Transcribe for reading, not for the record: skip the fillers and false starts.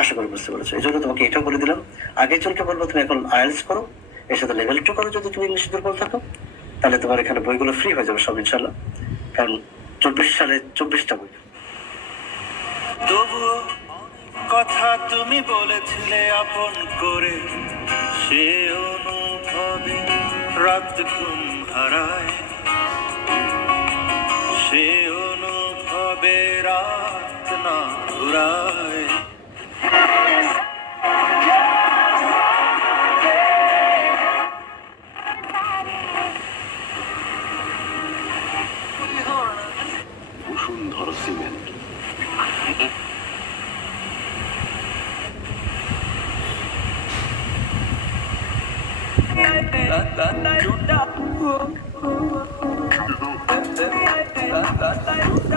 আশা করি বুঝতে পেরেছো। এই জন্য তোমাকে এটাও বলে দিলাম, আগের জনকে বলবো তুমি এখন আইএলটিএস করো, এর সাথে লেভেল 2 করো যদি তুমি ইংলিশে দুর্বল থাকো, তাহলে তোমার এখানে বইগুলো ফ্রি হয়ে যাবে সব ইনশাল্লাহ। কারণ 24 সালে 24টা বই। তবুও কথা তুমি বলেছিলে আপন করে, সে অনুভবে রাত ঘুম হারায়, সে অনুভবে রাত না ঘুরায়। Bashundhara cement. La la la la la